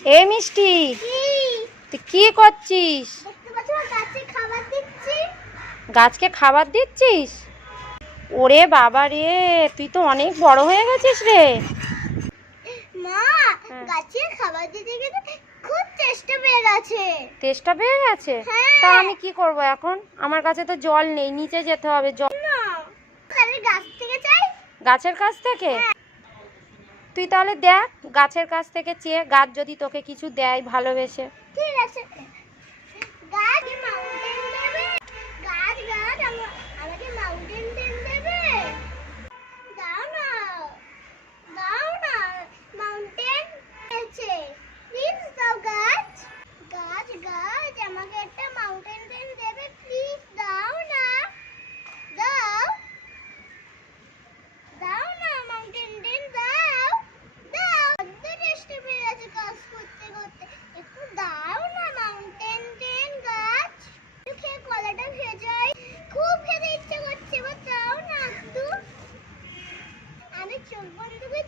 এ মিষ্টি তুই কি করছিস? গাছকে খাবার দিচ্ছিস? ওরে বাবা রে তুই তো অনেক বড় হয়ে গেছিস রে। মা হ্যাঁ। গাছে খাবার দিতে গেলে খুব চেষ্টা পেয়ে গেছে। তেষ্টা পেয়ে গেছে? হ্যাঁ। তা আমি কি করব এখন? আমার কাছে তো জল নেই নিচে যেতে হবে জল। না তাহলে গাছ থেকে চাই। গাছের কাছ থেকে? তুই তাহলে দেখ গাছের কাছ থেকে চেয়ে গাছ যদি তোকে কিছু দেয় ভালোবেসে। ঠিক আছে।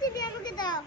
这边有个岛。